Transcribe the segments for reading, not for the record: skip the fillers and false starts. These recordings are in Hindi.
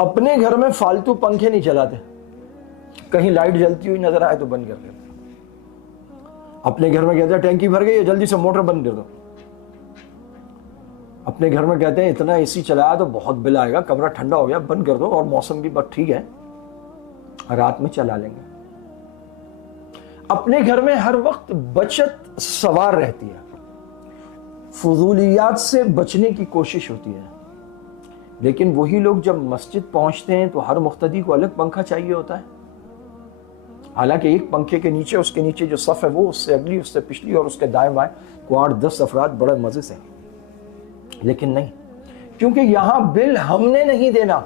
अपने घर में फालतू पंखे नहीं चलाते, कहीं लाइट जलती हुई नजर आए तो बंद कर देते। अपने घर में कहते हैं टैंकी भर गई है, जल्दी से मोटर बंद कर दो। अपने घर में कहते हैं इतना एसी चलाया तो बहुत बिल आएगा, कमरा ठंडा हो गया, बंद कर दो, और मौसम भी बहुत ठीक है, रात में चला लेंगे। अपने घर में हर वक्त बचत सवार रहती है, फजूलियात से बचने की कोशिश होती है। लेकिन वही लोग जब मस्जिद पहुंचते हैं तो हर मुख्तदी को अलग पंखा चाहिए होता है। हालांकि एक पंखे के नीचे, उसके नीचे जो सफ है वो, उससे अगली, उससे पिछली और उसके दाएं बाएं को 8-10 अफराद बड़े मजे से। लेकिन नहीं, क्योंकि यहां बिल हमने नहीं देना।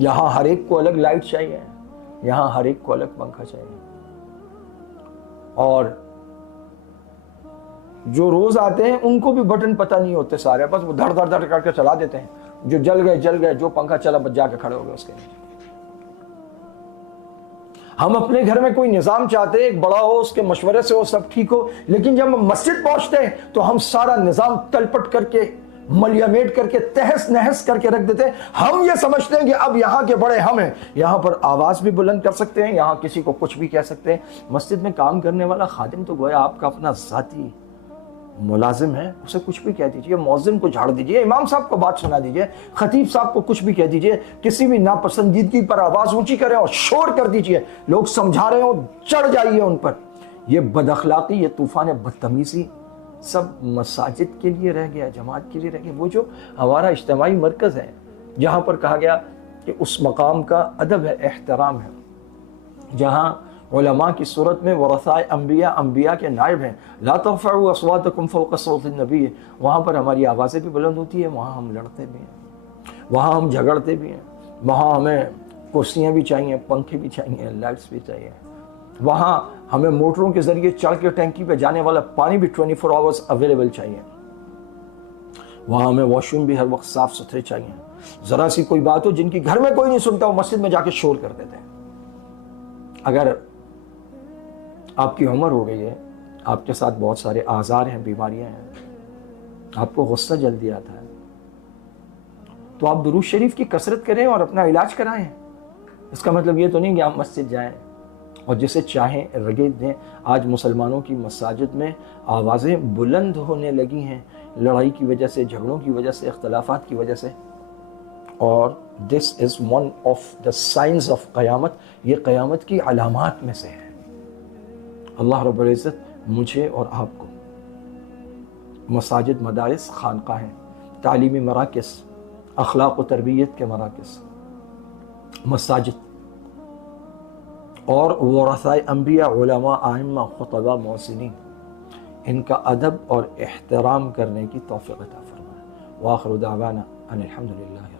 यहां हर एक को अलग लाइट चाहिए, यहां हर एक को अलग पंखा चाहिए। और जो रोज आते हैं उनको भी बटन पता नहीं होते सारे, बस वो धड़ धड़ धड़ करके चला देते हैं। जो जल गए, जो पंखा चला बस जाके खड़े हो गए उसके नीचे। हम अपने घर में कोई निजाम चाहते हैं, एक बड़ा हो, उसके मशवरे से हो, सब ठीक हो, लेकिन जब हम मस्जिद पहुंचते हैं तो हम सारा निजाम तलपट करके, मलियामेट करके, तहस नहस करके रख देते हैं। हम ये समझते हैं कि अब यहाँ के बड़े हम हैं, यहाँ पर आवाज भी बुलंद कर सकते हैं, यहाँ किसी को कुछ भी कह सकते हैं। मस्जिद में काम करने वाला खादिम तो गोया आपका अपना जाती मुलाजिम है, उसे कुछ भी कह दीजिए, मौज़िन को झाड़ दीजिए, इमाम साहब को बात सुना दीजिए, खतीब साहब को कुछ भी कह दीजिए, किसी भी नापसंदीदगी पर आवाज ऊंची करें और शोर कर दीजिए, लोग समझा रहे हो चढ़ जाइए उन पर। ये बदअखलाकी, ये तूफान बदतमीजी सब मसाजिद के लिए रह गया, जमात के लिए रह गया। वो जो हमारा इज्तिमाई मरकज है, जहाँ पर कहा गया कि उस मकाम का अदब है, एहतराम है, जहाँ उलमा की सूरत में वरसाए अंबिया, अंबिया के नायब हैं, ला तर्फ़अू अस्वातकुम फ़ौक़ सौतिन नबी, वहाँ पर हमारी आवाज़ें भी बुलंद होती है, वहाँ हम लड़ते भी हैं, वहाँ हम झगड़ते भी हैं, वहाँ हमें कुर्सियाँ भी चाहिए, पंखे भी चाहिए, लाइट्स भी चाहिए, वहाँ हमें मोटरों के ज़रिए चढ़ के टैंकी पे जाने वाला पानी भी 24 आवर्स अवेलेबल चाहिए, वहाँ हमें वॉशरूम भी हर वक्त साफ़ सुथरे चाहिए। ज़रा सी कोई बात हो, जिनकी घर में कोई नहीं सुनता, वो मस्जिद में जाके शोर कर देते हैं। अगर आपकी उम्र हो गई है, आपके साथ बहुत सारे आज़ार हैं, बीमारियां हैं, आपको गुस्सा जल्दी आता है, तो आप दुरूद शरीफ की कसरत करें और अपना इलाज कराएं। इसका मतलब ये तो नहीं कि आप मस्जिद जाएं और जिसे चाहें रगेद दें। आज मुसलमानों की मसाजिद में आवाज़ें बुलंद होने लगी हैं, लड़ाई की वजह से, झगड़ों की वजह से, इख्तलाफात की वजह से। और this is one of the science of क़यामत, ये क़यामत की अलामात में से है। अल्लाह रब्बुल इज़्ज़त मुझे और आपको मसाजिद, मदारिस, खानकाहें, तालीमी मराकिज़, अखलाक व तरबियत के मराकिज़, मसाजिद और वरसाए अंबिया, उलमा, आइम्मा, खुतबा, मौसिनीन, इनका अदब और एहतराम करने की तौफ़ीक़ अता फ़रमाए। व आख़िरु दावाना अनिल हम्दुलिल्लाहि।